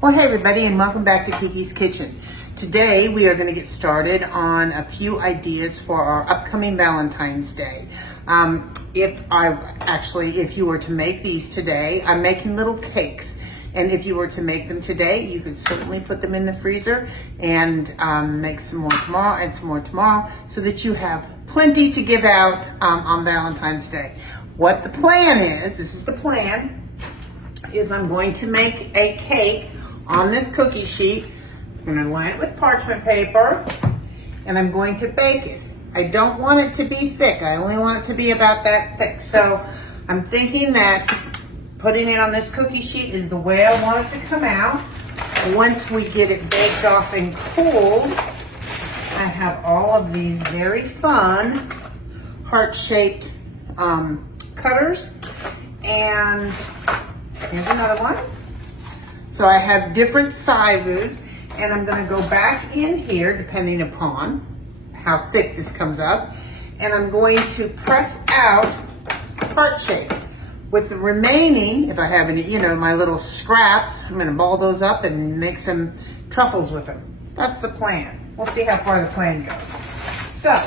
Well, hey everybody, and welcome back to Kiki's Kitchen. Today we are going to get started on a few ideas for our upcoming Valentine's Day. If you were to make these today, I'm making little cakes. And if you were to make them today, you could certainly put them in the freezer and make some more tomorrow and some more tomorrow so that you have plenty to give out on Valentine's Day. What the plan is, this is the plan, is I'm going to make a cake on this cookie sheet. I'm going to line it with parchment paper and I'm going to bake it. I don't want it to be thick. I only want it to be about that thick. So I'm thinking that putting it on this cookie sheet is the way I want it to come out. Once we get it baked off and cooled, I have all of these very fun heart-shaped cutters. And here's another one. So I have different sizes, and I'm going to go back in here depending upon how thick this comes up, and I'm going to press out heart shapes. With the remaining, if I have any, my little scraps, I'm going to ball those up and make some truffles with them. That's the plan. We'll see how far the plan goes. So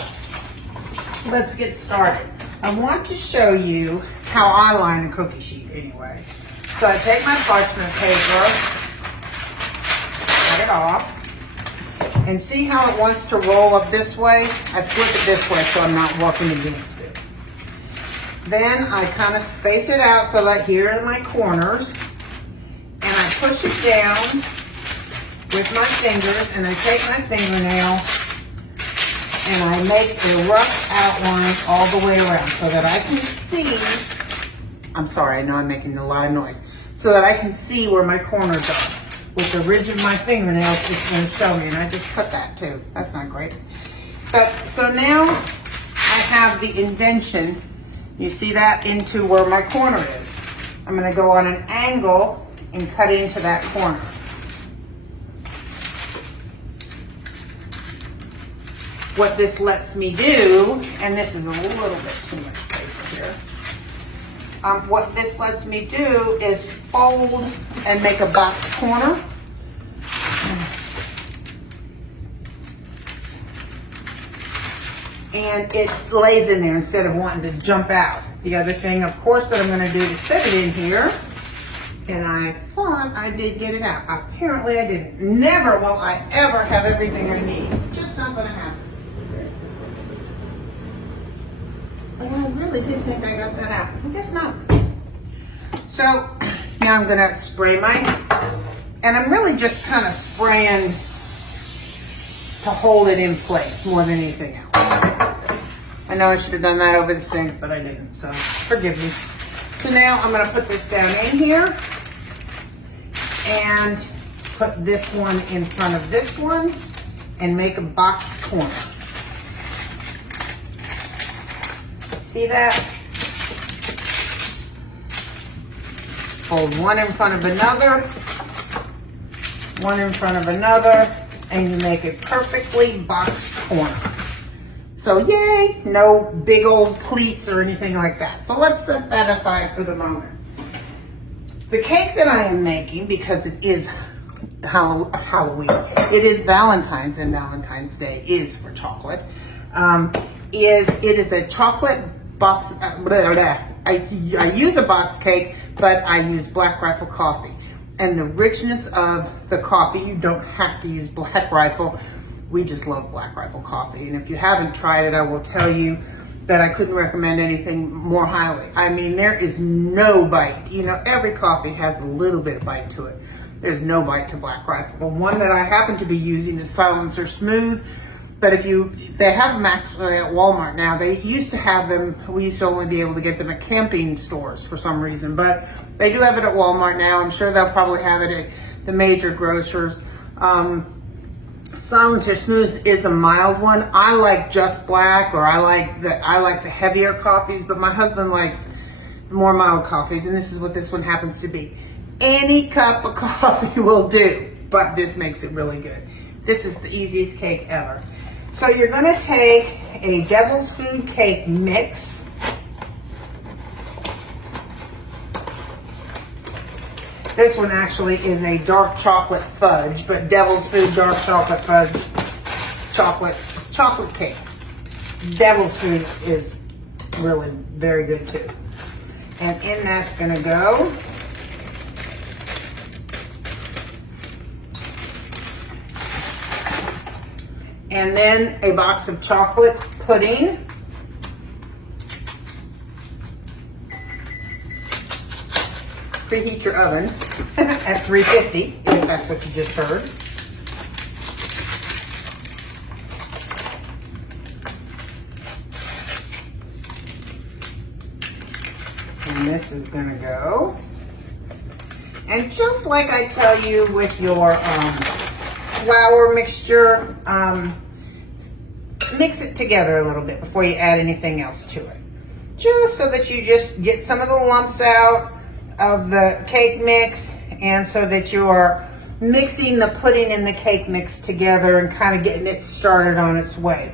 let's get started. I want to show you how I line a cookie sheet anyway. So I take my parchment paper, cut it off, and see how it wants to roll up this way? I flip it this way so I'm not walking against it. Then I kind of space it out so that here are my corners, and I push it down with my fingers, and I take my fingernail, and I make a rough outline all the way around so that I can see. I'm sorry, I know I'm making a lot of noise. So that I can see where my corners are. With the ridge of my fingernails, it's going to show me, and I just cut that too. That's not great. So now I have the indentation, you see that, into where my corner is. I'm going to go on an angle and cut into that corner. What this lets me do, and this is a little bit too much paper here. What this lets me do is fold and make a box corner. And it lays in there instead of wanting to jump out. The other thing, of course, that I'm going to do to set it in here, and I thought I did get it out. Apparently I didn't. Never will I ever have everything I need. Just not going to happen. But I really did think I got that out. I guess not. So now I'm going to spray and I'm really just kind of spraying to hold it in place more than anything else. I know I should have done that over the sink, but I didn't, so forgive me. So now I'm going to put this down in here and put this one in front of this one and make a box corner. See that? Fold one in front of another, one in front of another, and you make a perfectly boxed corner. So yay, no big old pleats or anything like that. So let's set that aside for the moment. The cake that I am making, because it is Halloween, it is Valentine's, and Valentine's Day is for chocolate, it is a chocolate box, I use a box cake, but I use Black Rifle coffee. And the richness of the coffee, you don't have to use Black Rifle. We just love Black Rifle coffee. And if you haven't tried it, I will tell you that I couldn't recommend anything more highly. I mean, there is no bite. Every coffee has a little bit of bite to it. There's no bite to Black Rifle. The one that I happen to be using is Silencer Smooth. But they have them actually at Walmart now. They used to have them, we used to only be able to get them at camping stores for some reason, but they do have it at Walmart now. I'm sure they'll probably have it at the major grocers. Silencer Smooth is a mild one. I like Just Black, or I like the heavier coffees, but my husband likes the more mild coffees, and this is what this one happens to be. Any cup of coffee will do, but this makes it really good. This is the easiest cake ever. So you're going to take a devil's food cake mix. This one actually is a dark chocolate fudge, but Devil's Food dark chocolate fudge chocolate cake. Devil's Food is really very good too. And in that's gonna go and then a box of chocolate pudding. Preheat your oven at 350, if that's what you just heard. And this is gonna go. And just like I tell you with your flour mixture, mix it together a little bit before you add anything else to it. Just so that you just get some of the lumps out of the cake mix, and so that you are mixing the pudding and the cake mix together and kind of getting it started on its way.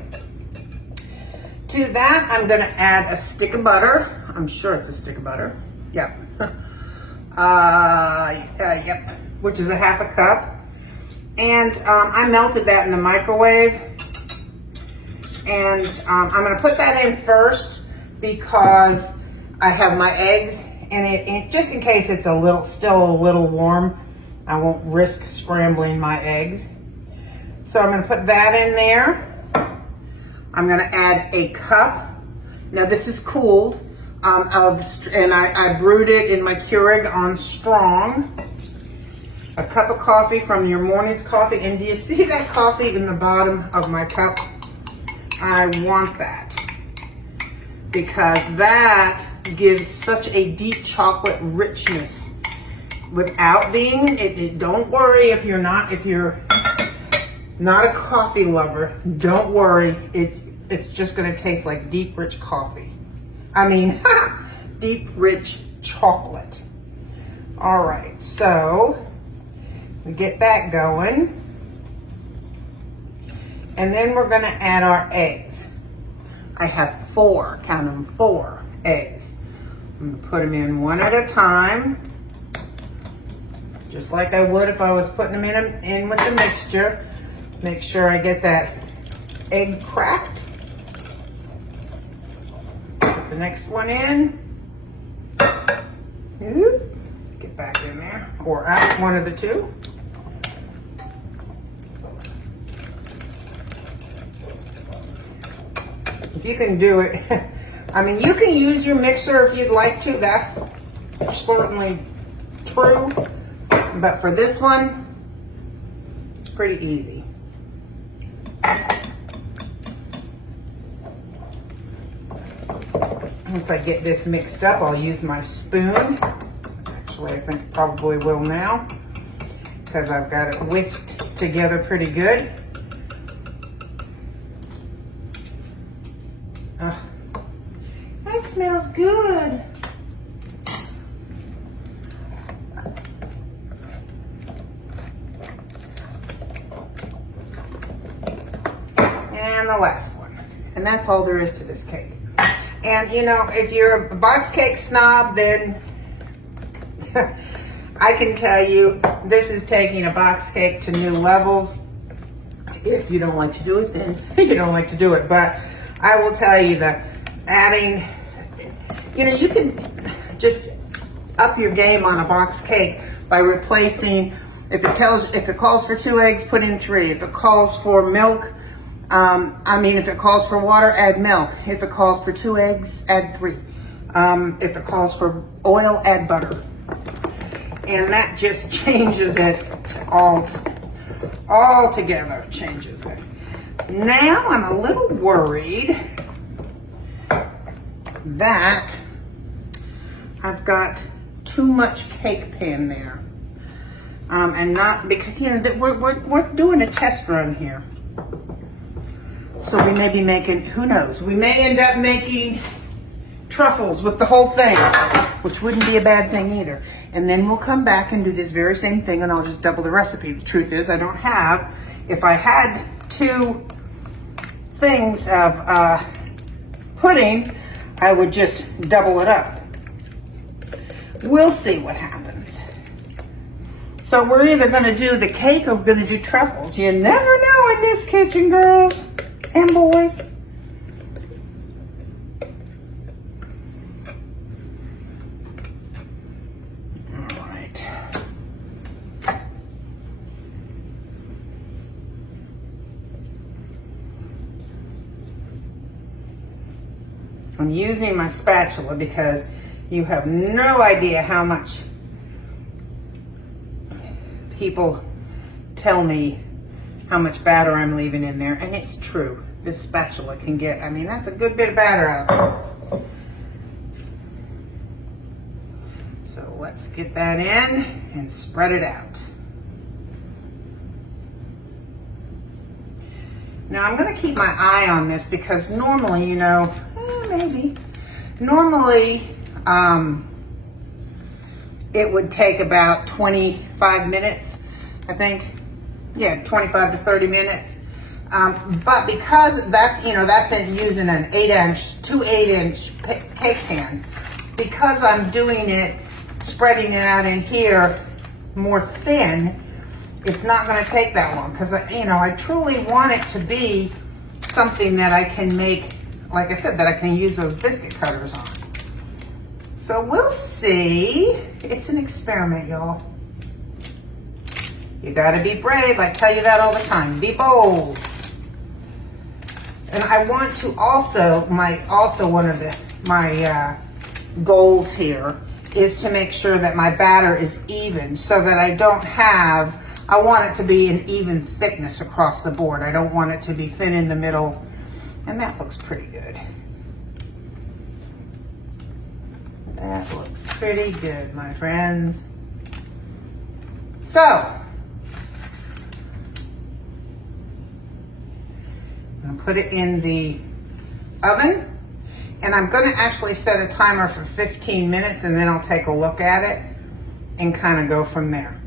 To that, I'm gonna add a stick of butter. I'm sure it's a stick of butter. Yep. Yep. Which is a half a cup. And I melted that in the microwave. And I'm gonna put that in first because I have my eggs in it, just in case it's still a little warm. I won't risk scrambling my eggs. So I'm gonna put that in there. I'm gonna add a cup. Now this is cooled, and I brewed it in my Keurig on strong. A cup of coffee from your morning's coffee. And do you see that coffee in the bottom of my cup? I want that because that gives such a deep chocolate richness without being, don't worry if you're not a coffee lover, don't worry, it's just gonna taste like deep rich coffee. I mean, deep rich chocolate. All right, so we get that going. And then we're gonna add our eggs. I have 4, count them, 4 eggs. I'm gonna put them in one at a time, just like I would if I was putting them in with the mixture. Make sure I get that egg cracked. Put the next one in. Get back in there, or out, one of the two. If you can do it, I mean, you can use your mixer if you'd like to, that's certainly true. But for this one, it's pretty easy. Once I get this mixed up, I'll use my spoon. Actually, I think probably will now, because I've got it whisked together pretty good. That smells good. And the last one. And that's all there is to this cake. And you know, if you're a box cake snob, then I can tell you this is taking a box cake to new levels. If you don't like to do it, then you don't like to do it. But I will tell you that adding, you know, you can just up your game on a box cake by replacing, if it calls for 2 eggs, put in 3. If it calls for milk, if it calls for water, add milk. If it calls for 2 eggs, add 3. If it calls for oil, add butter. And that just changes it all together, changes it. Now I'm a little worried that I've got too much cake pan there. And not, because, you know, we're doing a test run here. So we may be making, who knows, we may end up making truffles with the whole thing, which wouldn't be a bad thing either. And then we'll come back and do this very same thing, and I'll just double the recipe. The truth is, I don't have, if I had 2 things of pudding, I would just double it up. We'll see what happens. So we're either going to do the cake or we're going to do truffles. You never know in this kitchen, girls and boys. All right. I'm using my spatula because you have no idea how much people tell me how much batter I'm leaving in there, and it's true. This spatula can get, I mean, that's a good bit of batter out there. So let's get that in and spread it out. Now I'm going to keep my eye on this because normally, you know, normally it would take about 25 minutes, I think. Yeah, 25 to 30 minutes. But because that's, you know, that's in using an 8-inch, two 8-inch cake pans, because I'm doing it, spreading it out in here more thin, it's not going to take that long because, you know, I truly want it to be something that I can make, like I said, that I can use those biscuit cutters on. So we'll see. It's an experiment, y'all. You gotta be brave. I tell you that all the time. Be bold. And I want to also, one of my goals here is to make sure that my batter is even so that I don't have, I want it to be an even thickness across the board. I don't want it to be thin in the middle. And that looks pretty good. That looks pretty good, my friends. So, I'm gonna put it in the oven, and I'm gonna actually set a timer for 15 minutes, and then I'll take a look at it and kind of go from there.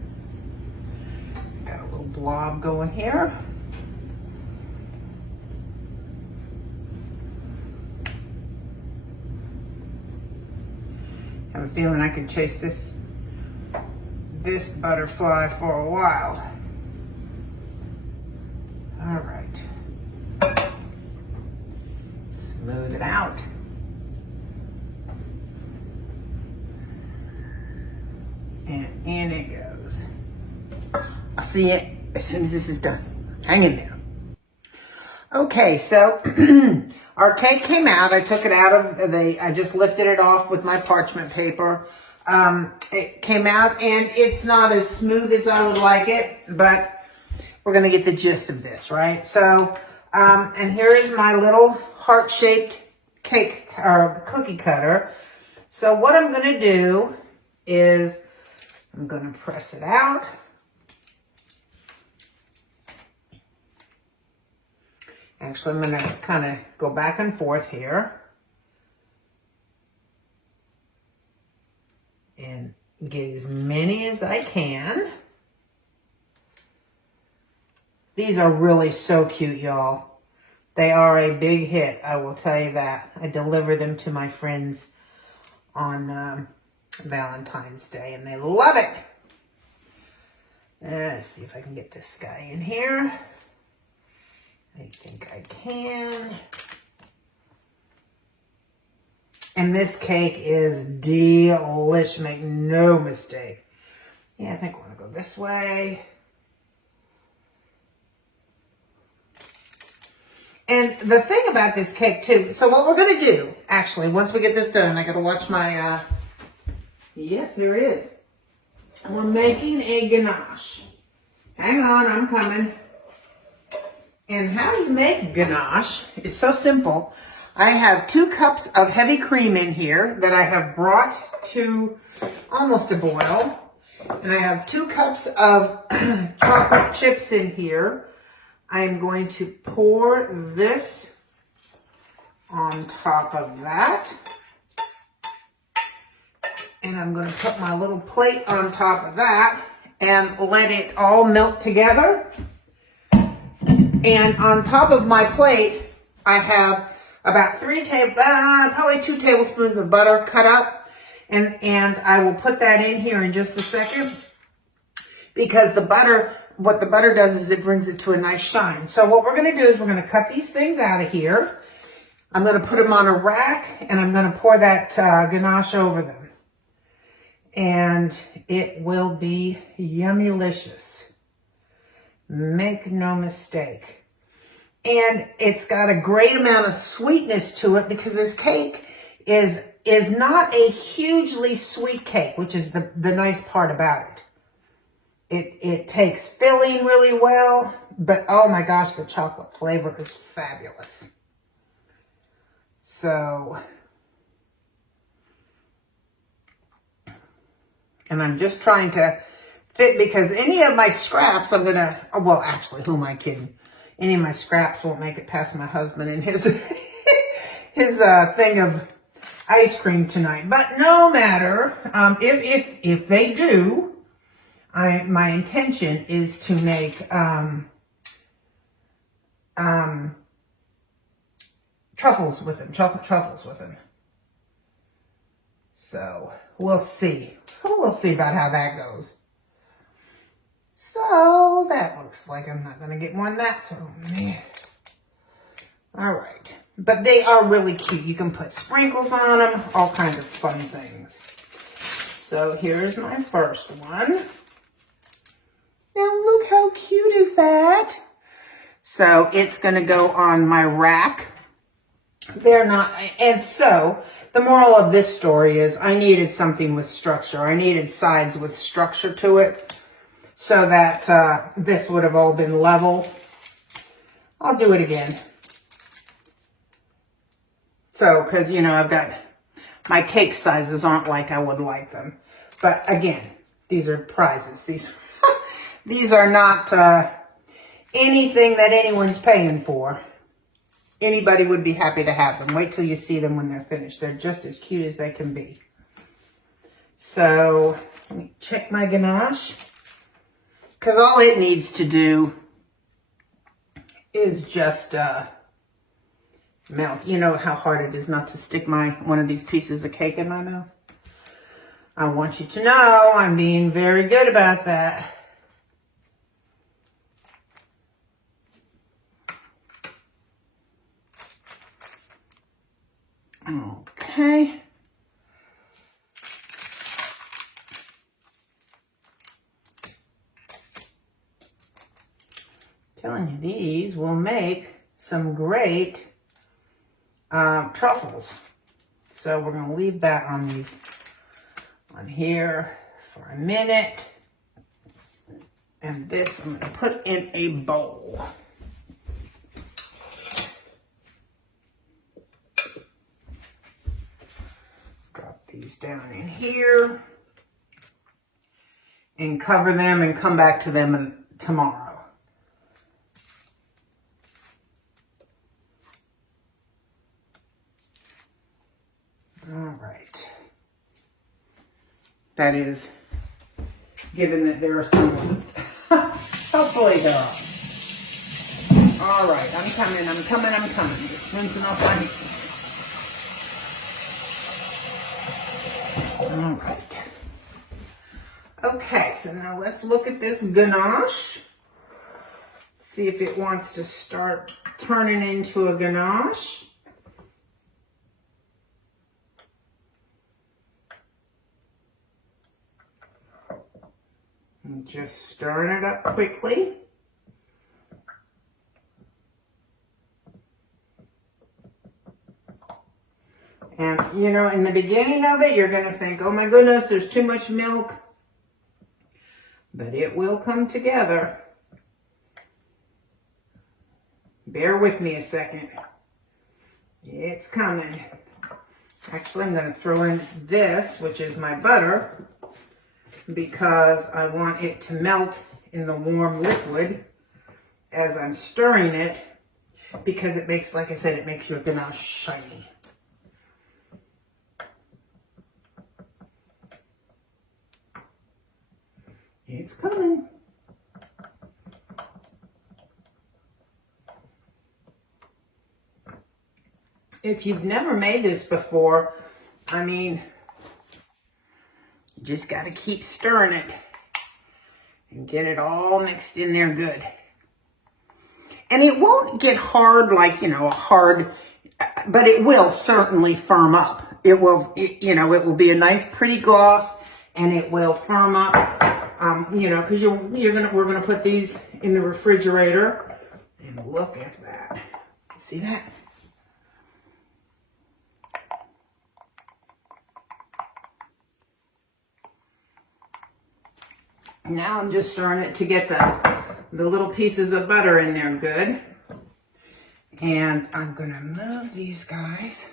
Got a little blob going here. I have a feeling I could chase this butterfly for a while. All right. Smooth it out. And in it goes. I'll see it as soon as this is done. Hang in there. Okay, so our cake came out. I took it out of I just lifted it off with my parchment paper. It came out and it's not as smooth as I would like it, but we're gonna get the gist of this, right? So, and here is my little heart-shaped cake or cookie cutter. So what I'm gonna do is I'm gonna press it out. Actually, I'm going to kind of go back and forth here and get as many as I can. These are really so cute, y'all. They are a big hit, I will tell you that. I deliver them to my friends on Valentine's Day, and they love it. Let's see if I can get this guy in here. I think I can. And this cake is delish, make no mistake. Yeah, I think I want to go this way. And the thing about this cake too, so what we're going to do, actually, once we get this done, I got to watch my, yes, here it is. We're making a ganache. Hang on, I'm coming. And how you make ganache is so simple. I have 2 cups of heavy cream in here that I have brought to almost a boil. And I have 2 cups of chocolate chips in here. I am going to pour this on top of that. And I'm going to put my little plate on top of that and let it all melt together. And on top of my plate, I have about probably 2 tablespoons of butter cut up. And I will put that in here in just a second. because what the butter does is it brings it to a nice shine. So what we're going to do is we're going to cut these things out of here. I'm going to put them on a rack, and I'm going to pour that ganache over them. And it will be yummylicious. Make no mistake. And it's got a great amount of sweetness to it because this cake is not a hugely sweet cake, which is the nice part about it. It takes filling really well, but oh my gosh, the chocolate flavor is fabulous. So, and I'm just trying to fit because any of my scraps well, actually, who am I kidding? Any of my scraps won't make it past my husband and his thing of ice cream tonight. But no matter, if they do, my intention is to make truffles with them, chocolate truffles with them. So we'll see. We'll see about how that goes. So that looks like I'm not going to get more than that. So, man. All right. But they are really cute. You can put sprinkles on them, all kinds of fun things. So here's my first one. Now look how cute is that. So it's going to go on my rack. They're not, and so the moral of this story is I needed something with structure. I needed sides with structure to it so that this would have all been level. I'll do it again. So, because, you know, I've got, my cake sizes aren't like I would like them. But again, these are prizes. These are not anything that anyone's paying for. Anybody would be happy to have them. Wait till you see them when they're finished. They're just as cute as they can be. So, let me check my ganache. Because all it needs to do is just melt. You know how hard it is not to stick one of these pieces of cake in my mouth? I want you to know I'm being very good about that. Okay. Telling you, these will make some great truffles. So we're going to leave that on here for a minute. And this I'm going to put in a bowl. These down in here and cover them and come back to them tomorrow. All right. That is, given that there are some left. Hopefully there are. All right, I'm coming. Just rinsing off my hands. All right. Okay, so now let's look at this ganache. See if it wants to start turning into a ganache. And just stirring it up quickly. And, you know, in the beginning of it, you're going to think, oh my goodness, there's too much milk. But it will come together. Bear with me a second. It's coming. Actually, I'm going to throw in this, which is my butter, because I want it to melt in the warm liquid as I'm stirring it, because it makes, like I said, it makes your ganache shiny. It's coming. If you've never made this before, I mean, you just got to keep stirring it. and get it all mixed in there good. And it won't get hard like, you know, but it will certainly firm up. It will, you know, it will be a nice pretty gloss, and it will firm up, you know, because we're going to put these in the refrigerator. And look at that. See that? Now I'm just stirring it to get the little pieces of butter in there good. And I'm going to move these guys.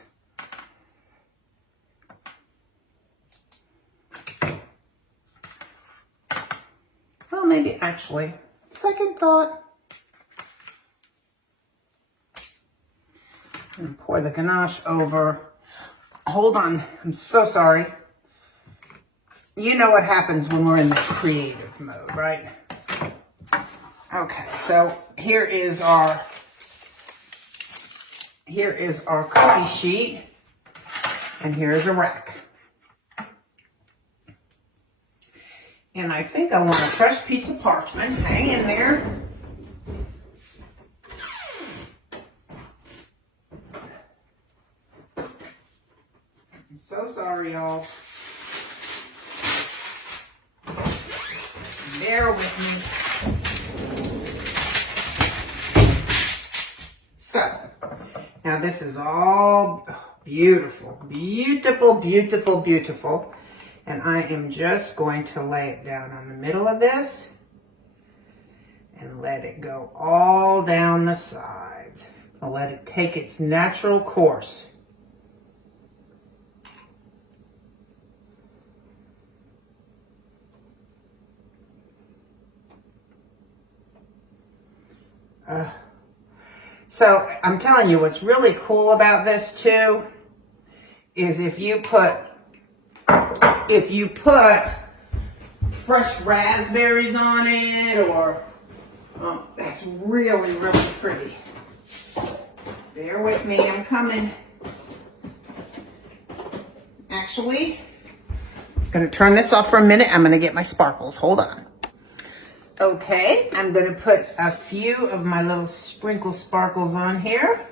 Well, maybe actually, second thought. I'm going to pour the ganache over. Hold on, I'm so sorry. You know what happens when we're in this creative mode, right? Okay, so here is our cookie sheet, and here's a rack. And I think I want a fresh piece of parchment. Hang in there. I'm so sorry, y'all. Bear with me. So, now this is all beautiful, beautiful, beautiful, beautiful. And I am just going to lay it down on the middle of this and let it go all down the sides. I'll let it take its natural course. So I'm telling you, what's really cool about this too is if you put fresh raspberries on it, or that's really, really pretty. Bear with me, I'm coming. Actually, I'm gonna turn this off for a minute. I'm gonna get my sparkles. Hold on. Okay, I'm going to put a few of my little sprinkle sparkles on here.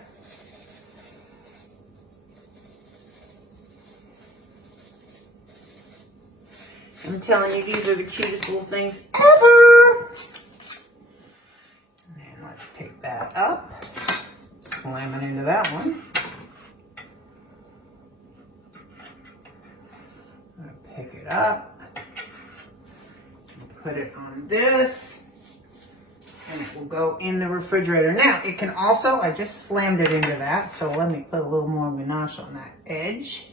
I'm telling you, these are the cutest little things ever. And let's pick that up. Slam it into that one. I'm going to pick it up. Put it on this, and it will go in the refrigerator. Now, it can also, I just slammed it into that, so let me put a little more ganache on that edge.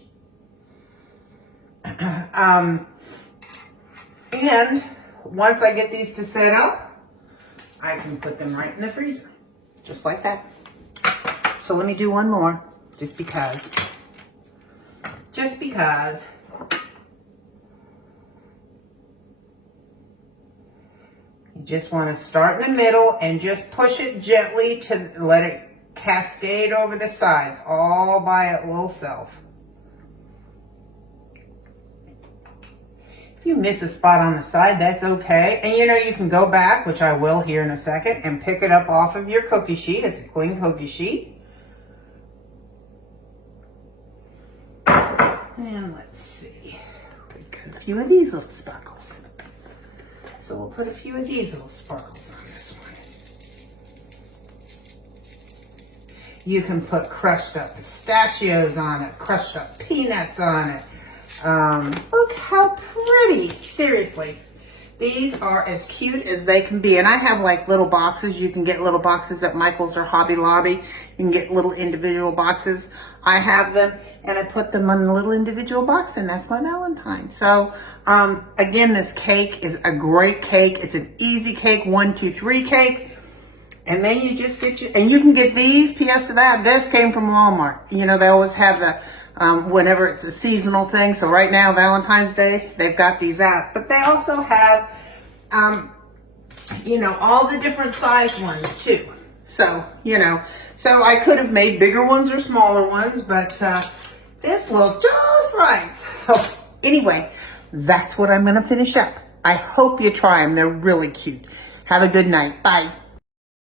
And once I get these to set up, I can put them right in the freezer, just like that. So let me do one more, just because. You just want to start in the middle and just push it gently to let it cascade over the sides all by its little self. If you miss a spot on the side, that's okay. And you know, you can go back, which I will here in a second, and pick it up off of your cookie sheet. It's a clean cookie sheet. And let's see. We've got a few of these little sparkles. So we'll put a few of these little sparkles on this one. You can put crushed up pistachios on it, crushed up peanuts on it. Look how pretty. Seriously. These are as cute as they can be. And I have like little boxes. You can get little boxes at Michael's or Hobby Lobby. You can get little individual boxes. I have them, and I put them on a little individual box, and that's my Valentine. So, again, this cake is a great cake. It's an easy cake, 1, 2, 3 cake. And then you just get and you can get these, P.S. to that, this came from Walmart. You know, they always have the, whenever it's a seasonal thing. So right now, Valentine's Day, they've got these out. But they also have, you know, all the different size ones too. So, you know, so I could have made bigger ones or smaller ones, but this looked just right. So anyway, that's what I'm going to finish up. I hope you try them. They're really cute. Have a good night. Bye.